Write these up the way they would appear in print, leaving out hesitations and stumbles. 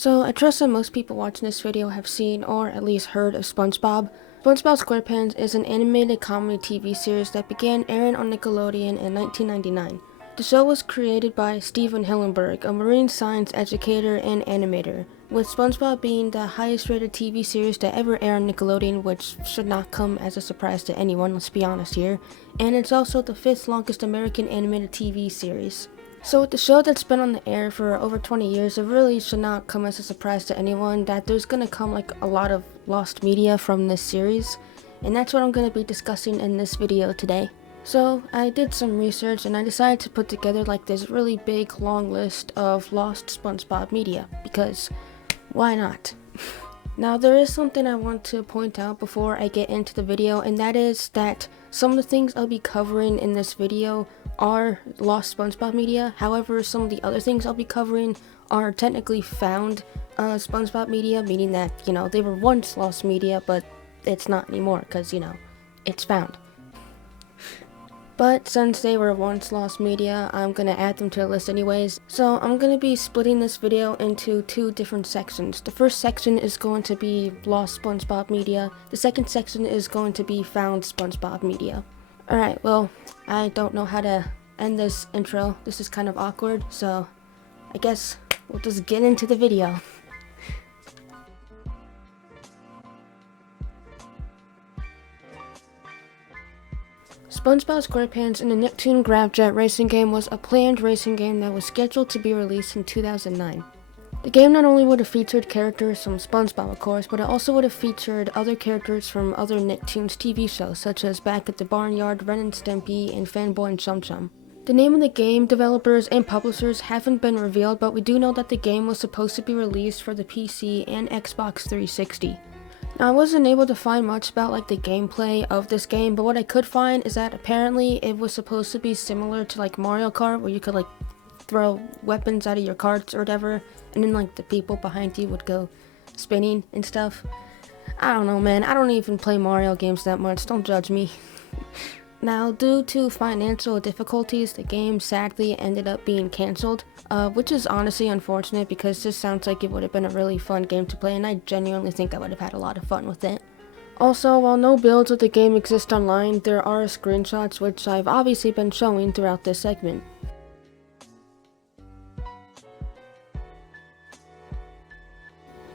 So, I trust that most people watching this video have seen or at least heard of Spongebob. SpongeBob SquarePants is an animated comedy TV series that began airing on Nickelodeon in 1999. The show was created by Steven Hillenburg, a marine science educator and animator, with SpongeBob being the highest rated TV series to ever air on Nickelodeon, which should not come as a surprise to anyone, let's be honest here, and it's also the 5th longest American animated TV series. So with the show that's been on the air for over 20 years, it really should not come as a surprise to anyone that there's gonna come like a lot of lost media from this series, and that's what I'm gonna be discussing in this video today. So I did some research and I decided to put together like this really big long list of lost SpongeBob media, because why not? Now there is something I want to point out before I get into the video, and that is that some of the things I'll be covering in this video are lost SpongeBob media. However, some of the other things I'll be covering are technically found SpongeBob media, meaning that, they were once lost media, but it's not anymore because, it's found. But since they were once lost media, I'm going to add them to the list anyways. So I'm going to be splitting this video into two different sections. The first section is going to be lost SpongeBob media. The second section is going to be found SpongeBob media. Alright, well, I don't know how to end this intro. This is kind of awkward, so I guess we'll just get into the video. SpongeBob SquarePants in the Nicktoon Gravjet racing game was a planned racing game that was scheduled to be released in 2009. The game not only would have featured characters from SpongeBob, of course, but it also would have featured other characters from other Nicktoons TV shows, such as Back at the Barnyard, Ren and Stimpy, and Fanboy and Chum Chum. The name of the game, developers, and publishers haven't been revealed, but we do know that the game was supposed to be released for the PC and Xbox 360. Now, I wasn't able to find much about like the gameplay of this game, but what I could find is that apparently it was supposed to be similar to like Mario Kart, where you could like throw weapons out of your carts or whatever, and then like the people behind you would go spinning and stuff. I don't know, man. I don't even play Mario games that much. Don't judge me. Now, due to financial difficulties, the game sadly ended up being cancelled, which is honestly unfortunate because this sounds like it would have been a really fun game to play, and I genuinely think I would have had a lot of fun with it. Also, while no builds of the game exist online, there are screenshots which I've obviously been showing throughout this segment.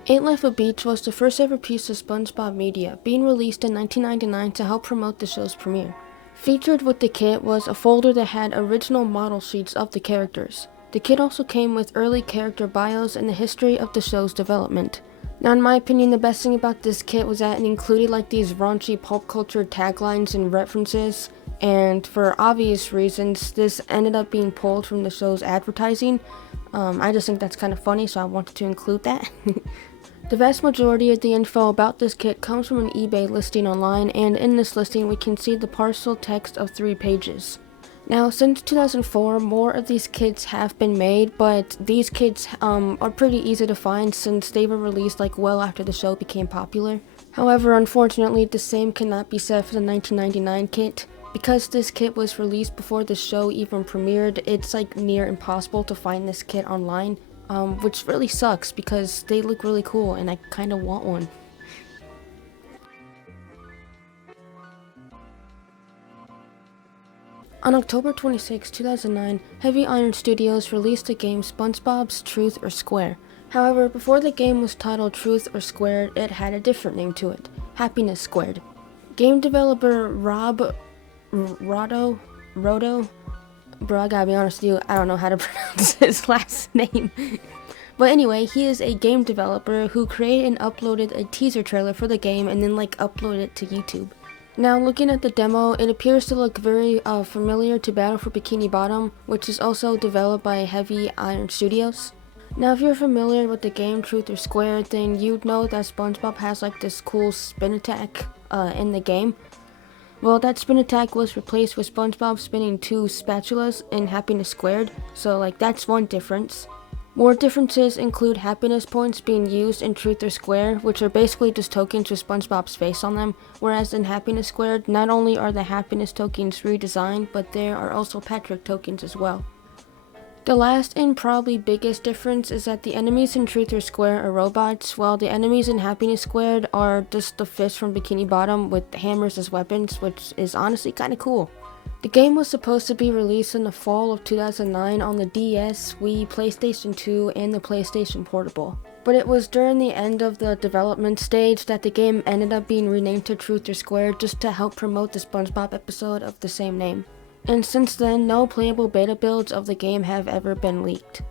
Ain't Life a Beach was the first ever piece of SpongeBob media, being released in 1999 to help promote the show's premiere. Featured with the kit was a folder that had original model sheets of the characters. The kit also came with early character bios and the history of the show's development. Now, in my opinion, the best thing about this kit was that it included like these raunchy pulp culture taglines and references, and for obvious reasons, this ended up being pulled from the show's advertising. I just think that's kind of funny, so I wanted to include that. The vast majority of the info about this kit comes from an eBay listing online, and in this listing we can see the parcel text of 3 pages. Now, since 2004, more of these kits have been made, but these kits are pretty easy to find since they were released like well after the show became popular. However, unfortunately, the same cannot be said for the 1999 kit. Because this kit was released before the show even premiered, it's like near impossible to find this kit online. Which really sucks because they look really cool and I kind of want one. On October 26, 2009, Heavy Iron Studios released the game SpongeBob's Truth or Square. However, before the game was titled Truth or Squared, it had a different name to it, Happiness Squared. Game developer Rodo, bro, I gotta be honest with you, I don't know how to pronounce his last name. But anyway, he is a game developer who created and uploaded a teaser trailer for the game and then uploaded it to YouTube. Now, looking at the demo, it appears to look very familiar to Battle for Bikini Bottom, which is also developed by Heavy Iron Studios. Now, if you're familiar with the game Truth or Square, then you'd know that SpongeBob has this cool spin attack in the game. Well, that spin attack was replaced with SpongeBob spinning 2 spatulas in Happiness Squared, so that's one difference. More differences include happiness points being used in Truth or Square, which are basically just tokens with SpongeBob's face on them, whereas in Happiness Squared, not only are the happiness tokens redesigned, but there are also Patrick tokens as well. The last and probably biggest difference is that the enemies in Truth or Square are robots, while the enemies in Happiness Squared are just the fish from Bikini Bottom with hammers as weapons, which is honestly kinda cool. The game was supposed to be released in the fall of 2009 on the DS, Wii, PlayStation 2, and the PlayStation Portable. But it was during the end of the development stage that the game ended up being renamed to Truth or Square just to help promote the Spongebob episode of the same name. And since then, no playable beta builds of the game have ever been leaked.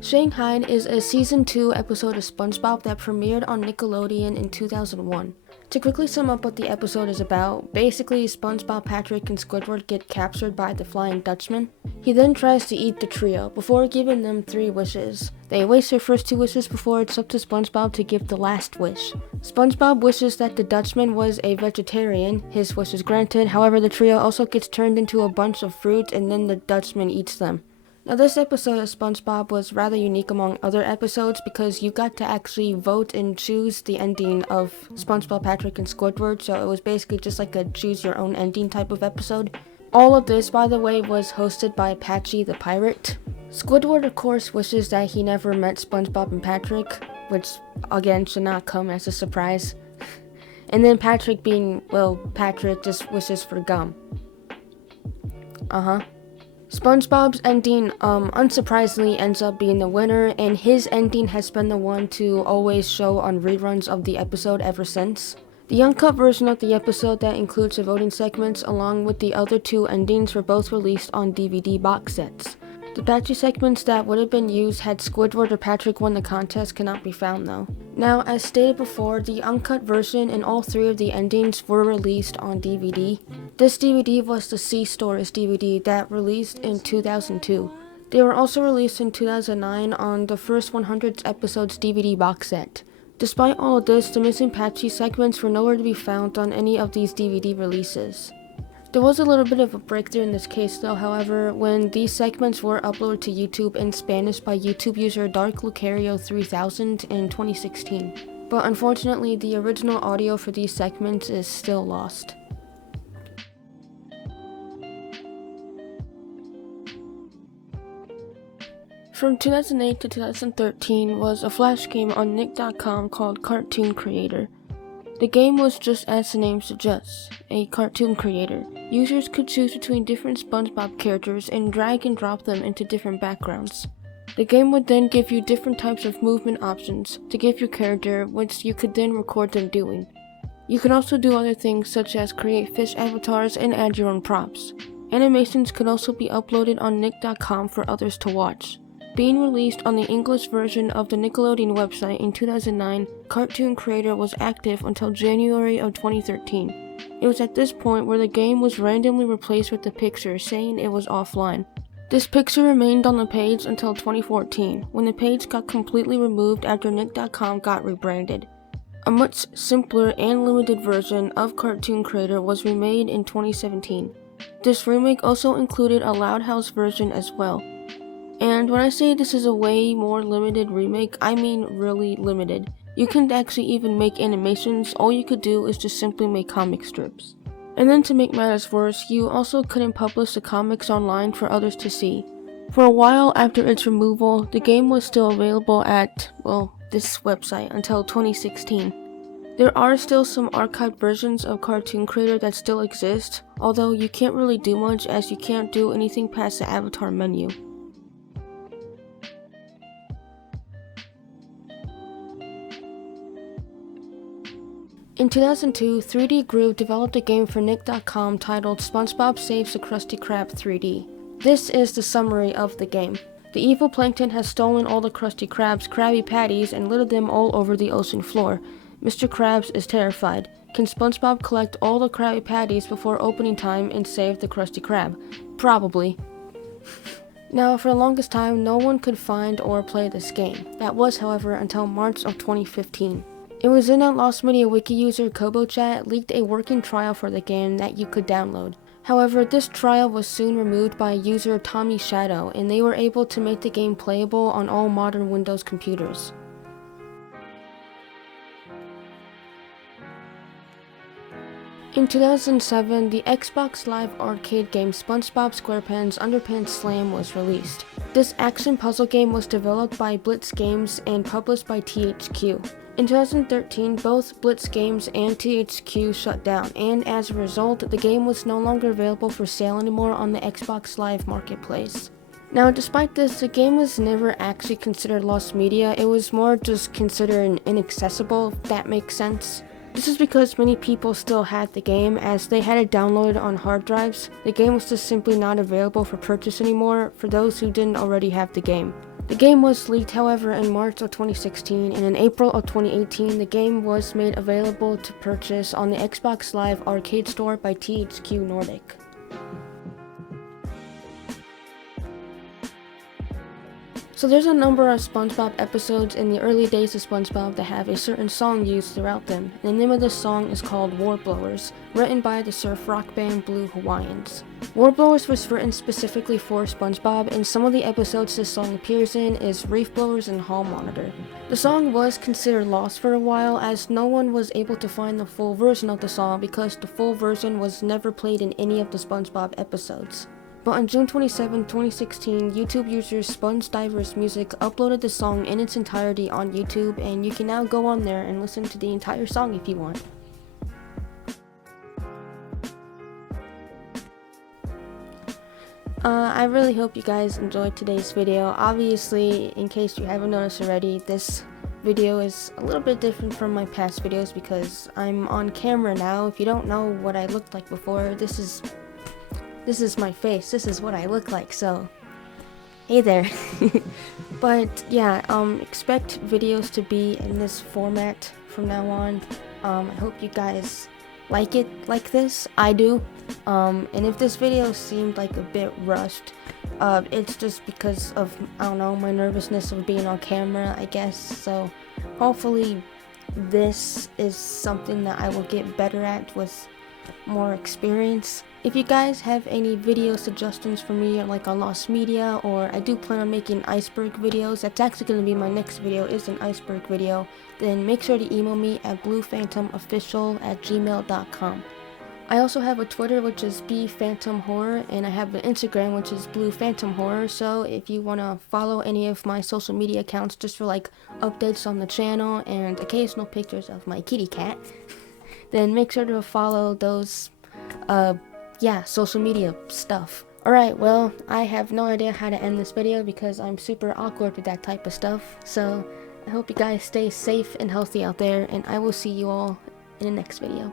Shanghaied is a Season 2 episode of Spongebob that premiered on Nickelodeon in 2001. To quickly sum up what the episode is about, basically Spongebob, Patrick, and Squidward get captured by the Flying Dutchman. He then tries to eat the trio, before giving them 3 wishes. They waste their first 2 wishes before it's up to Spongebob to give the last wish. Spongebob wishes that the Dutchman was a vegetarian, his wish is granted, however the trio also gets turned into a bunch of fruit and then the Dutchman eats them. Now this episode of SpongeBob was rather unique among other episodes because you got to actually vote and choose the ending of SpongeBob, Patrick, and Squidward, so it was basically just like a choose your own ending type of episode. All of this, by the way, was hosted by Patchy the Pirate. Squidward of course wishes that he never met SpongeBob and Patrick, which again should not come as a surprise. And then Patrick being, well, Patrick just wishes for gum. SpongeBob's ending, unsurprisingly ends up being the winner, and his ending has been the one to always show on reruns of the episode ever since. The uncut version of the episode that includes the voting segments along with the other 2 endings were both released on DVD box sets. The patchy segments that would have been used had Squidward or Patrick won the contest cannot be found though. Now, as stated before, the uncut version and all 3 of the endings were released on DVD. This DVD was the Sea Stories DVD that released in 2002. They were also released in 2009 on the first 100 episodes DVD box set. Despite all of this, the missing patchy segments were nowhere to be found on any of these DVD releases. There was a little bit of a breakthrough in this case though, however, when these segments were uploaded to YouTube in Spanish by YouTube user DarkLucario3000 in 2016. But unfortunately, the original audio for these segments is still lost. From 2008 to 2013 was a flash game on Nick.com called Cartoon Creator. The game was just as the name suggests, a cartoon creator. Users could choose between different SpongeBob characters and drag and drop them into different backgrounds. The game would then give you different types of movement options to give your character, which you could then record them doing. You could also do other things such as create fish avatars and add your own props. Animations could also be uploaded on Nick.com for others to watch. Being released on the English version of the Nickelodeon website in 2009, Cartoon Creator was active until January of 2013. It was at this point where the game was randomly replaced with a picture saying it was offline. This picture remained on the page until 2014, when the page got completely removed after Nick.com got rebranded. A much simpler and limited version of Cartoon Creator was remade in 2017. This remake also included a Loud House version as well. And when I say this is a way more limited remake, I mean really limited. You couldn't actually even make animations, all you could do is just simply make comic strips. And then to make matters worse, you also couldn't publish the comics online for others to see. For a while after its removal, the game was still available at, well, this website until 2016. There are still some archived versions of Cartoon Creator that still exist, although you can't really do much as you can't do anything past the avatar menu. In 2002, 3D Groove developed a game for Nick.com titled SpongeBob Saves the Krusty Krab 3D. This is the summary of the game. The evil plankton has stolen all the Krusty Krab's Krabby Patties and littered them all over the ocean floor. Mr. Krabs is terrified. Can SpongeBob collect all the Krabby Patties before opening time and save the Krusty Krab? Probably. Now, for the longest time, no one could find or play this game. That was, however, until March of 2015. It was then that Lost Media Wiki user KoboChat leaked a working trial for the game that you could download. However, this trial was soon removed by user Tommy Shadow, and they were able to make the game playable on all modern Windows computers. In 2007, the Xbox Live arcade game SpongeBob SquarePants Underpants Slam was released. This action puzzle game was developed by Blitz Games and published by THQ. In 2013, both Blitz Games and THQ shut down, and as a result, the game was no longer available for sale anymore on the Xbox Live marketplace. Now, despite this, the game was never actually considered lost media. It was more just considered inaccessible, if that makes sense. This is because many people still had the game, as they had it downloaded on hard drives. The game was just simply not available for purchase anymore for those who didn't already have the game. The game was leaked, however, in March of 2016, and in April of 2018, the game was made available to purchase on the Xbox Live Arcade Store by THQ Nordic. So there's a number of SpongeBob episodes in the early days of SpongeBob that have a certain song used throughout them. The name of this song is called Warblowers, written by the surf rock band Blue Hawaiians. Warblowers was written specifically for SpongeBob, and some of the episodes this song appears in is Reef Blowers and Hall Monitor. The song was considered lost for a while, as no one was able to find the full version of the song because the full version was never played in any of the SpongeBob episodes. But on June 27, 2016, YouTube user SpongeDiver's Music uploaded the song in its entirety on YouTube, and you can now go on there and listen to the entire song if you want. I really hope you guys enjoyed today's video. Obviously, in case you haven't noticed already, this video is a little bit different from my past videos because I'm on camera now. If you don't know what I looked like before, this is my face, this is what I look like, so hey there. But yeah, expect videos to be in this format from now on. I hope you guys like it like this. I do. And if this video seemed like a bit rushed, it's just because of, I don't know, my nervousness of being on camera, I guess. So hopefully this is something that I will get better at with more experience. If you guys have any video suggestions for me, like on lost media, or I do plan on making iceberg videos, that's actually going to be my next video, is an iceberg video, then make sure to email me at bluephantomofficial@gmail.com. I also have a Twitter, which is bphantomhorror, and I have an Instagram, which is bluephantomhorror, so if you want to follow any of my social media accounts just for like updates on the channel and occasional pictures of my kitty cat, then make sure to follow those, social media stuff. Alright, well, I have no idea how to end this video because I'm super awkward with that type of stuff, so I hope you guys stay safe and healthy out there, and I will see you all in the next video.